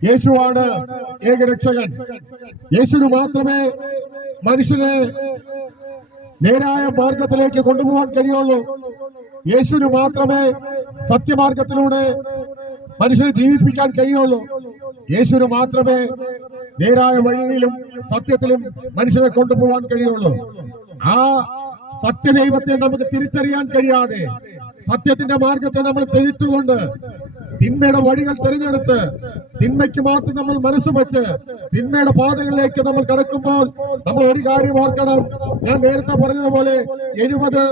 യേശുവാണ് ഏകരക്ഷകൻ. യേശുവിന് മാത്രമേ മനുഷ്യനെ നേരായ മാർഗത്തിലേക്ക് കൊണ്ടുപോകാൻ കഴിയുള്ളൂ. യേശുവിന് മാത്രമേ സത്യമാർഗത്തിലൂടെ മനുഷ്യനെ ജീവിപ്പിക്കാൻ കഴിയുള്ളൂ. യേശുവിന് മാത്രമേ നേരായ വഴിയിലും സത്യത്തിലും മനുഷ്യനെ കൊണ്ടുപോകാൻ കഴിയുള്ളൂ. ആ സത്യദൈവത്തെ നമുക്ക് തിരിച്ചറിയാൻ കഴിയാതെ സത്യത്തിന്റെ മാർഗത്തെ നമ്മൾ തിരിച്ചുകൊണ്ട് തിന്മയുടെ വഴികൾ തിരഞ്ഞെടുത്ത് തിന്മയ്ക്ക് മാത്രം നമ്മൾ മനസ്സ് വെച്ച് തിന്മയുടെ പാതകളിലേക്ക് നമ്മൾ കടക്കുമ്പോൾ നമ്മൾ ഒരു കാര്യം ഓർക്കണം. ഞാൻ നേരത്തെ പറഞ്ഞതുപോലെ 70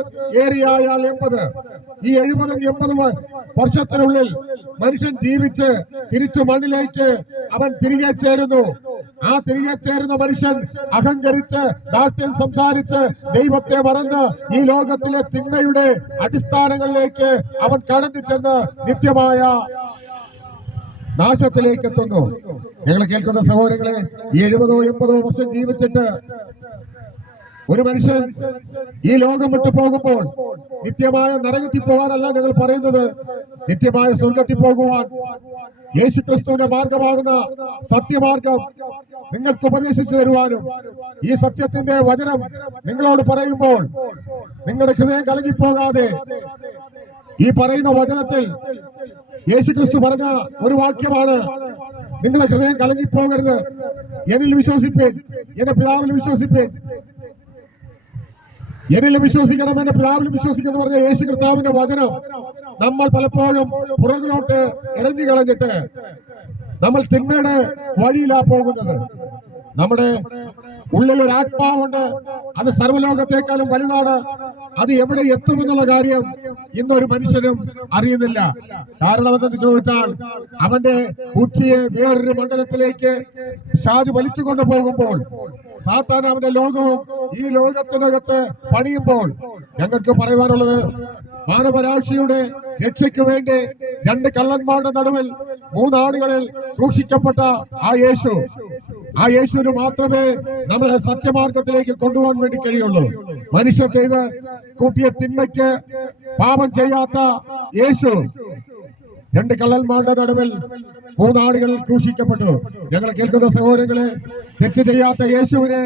ഏറിയായാൽ 80. ഈ 70-80 വർഷത്തിനുള്ളിൽ മനുഷ്യൻ ജീവിച്ച് തിരിച്ചു മണ്ണിലേക്ക് അവൻ തിരികെ ചേരുന്നു. ആ തിരികെ ചേരുന്ന മനുഷ്യൻ അഹങ്കരിച്ച് ദാഷ്ട്യം സംസാരിച്ച് ദൈവത്തെ മറന്ന് ഈ ലോകത്തിലെ തിന്മയുടെ അടിസ്ഥാനങ്ങളിലേക്ക് അവൻ കടന്നു ചെന്ന് നിത്യമായ നാശത്തിലേക്ക് എത്തുന്നു. ഞങ്ങൾ കേൾക്കുന്ന സഹോദരങ്ങളെ, 70-80 വർഷം ജീവിച്ചിട്ട് ഒരു മനുഷ്യൻ ഈ ലോകം വിട്ടു പോകുമ്പോൾ നിത്യമായ നരകത്തിൽ പോകാനല്ല ഞങ്ങൾ പറയുന്നത്, നിത്യമായ സ്വർഗത്തിൽ പോകുവാൻ യേശുക്രിസ്തുവിന്റെ മാർഗമാകുന്ന സത്യമാർഗം നിങ്ങൾക്ക് ഉപദേശിച്ചു തരുവാനും ഈ സത്യത്തിന്റെ വചനം നിങ്ങളോട് പറയുമ്പോൾ നിങ്ങളുടെ ഹൃദയം കലങ്ങിപ്പോകാതെ ഈ പറയുന്ന വചനത്തിൽ യേശുക്രിസ്തു പറഞ്ഞ ഒരു വാക്യമാണ്, നിങ്ങളുടെ ഹൃദയം കലങ്ങിപ്പോകരുത്, എന്നിൽ വിശ്വസിപ്പേൻ, എന്റെ പിതാവിൽ വിശ്വസിപ്പേൻ. എന്നിൽ വിശ്വസിക്കണം, എന്റെ പിതാവിൽ വിശ്വസിക്കണം പറഞ്ഞ യേശു കർത്താവിന്റെ വചനം നമ്മൾ പലപ്പോഴും പുറകിലോട്ട് എറിഞ്ഞു കളഞ്ഞിട്ട് നമ്മൾ തിന്മയുടെ വഴിയിലാ പോകുന്നത്. നമ്മുടെ ഉള്ളിൽ ഒരു ആത്മാവുണ്ട്, അത് സർവ്വലോകത്തെക്കാളും വലുതാണ്. അത് എവിടെ എത്തുമെന്നുള്ള കാര്യം ഇന്നൊരു മനുഷ്യനും അറിയുന്നില്ല. കാരണം എന്തെന്ന് ചോദിച്ചാൽ അവന്റെ ബുദ്ധിയെ വേറൊരു മണ്ഡലത്തിലേക്ക് ഷാജ് വലിച്ചുകൊണ്ട് പോകുമ്പോൾ സാത്താൻ അവന്റെ ലോകവും ഈ ലോകത്തിനകത്ത് പണിയുമ്പോൾ ഞങ്ങൾക്ക് പറയുവാനുള്ളത്, മാനവരാശിയുടെ രക്ഷയ്ക്ക് വേണ്ടി 2 കള്ളന്മാരുടെ നടുവിൽ 3 ആടുകളിൽ ക്രൂശിക്കപ്പെട്ട ആ യേശുവിന് മാത്രമേ നമ്മളെ സത്യമാർഗത്തിലേക്ക് കൊണ്ടുപോകാൻ വേണ്ടി കഴിയുള്ളൂ. മനുഷ്യർ ചെയ്ത് കൂട്ടിയ തിന്മയ്ക്ക് പാപം ചെയ്യാത്ത യേശു 2 കള്ളന്മാരുടെ നടുവിൽ 3 ആടുകളിൽ ക്രൂശിക്കപ്പെട്ടു. ഞങ്ങൾ കേൾക്കുന്ന സഹോദരങ്ങളെ, തെറ്റ് ചെയ്യാത്ത യേശുവിനെ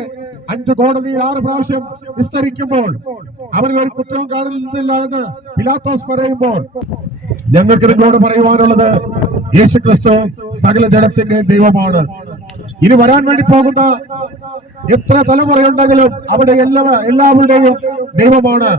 5 കോടതിയിൽ 6 പ്രാവശ്യം വിസ്തരിക്കുമ്പോൾ അവരിൽ ഒരു കുറ്റവും കാണുന്നില്ല എന്ന് പിലാത്തോസ് പറയുമ്പോൾ ഞങ്ങൾക്ക് നിങ്ങളോട് പറയുവാനുള്ളത്, യേശുക്രിസ്തു സകല ജഡത്തിന്റെ ദൈവമാണ്. ഇനി വരാൻ വേണ്ടി പോകുന്ന എത്ര തലമുറയുണ്ടെങ്കിലും അവിടെ എല്ലാവരുടെയും ദൈവമാണ്.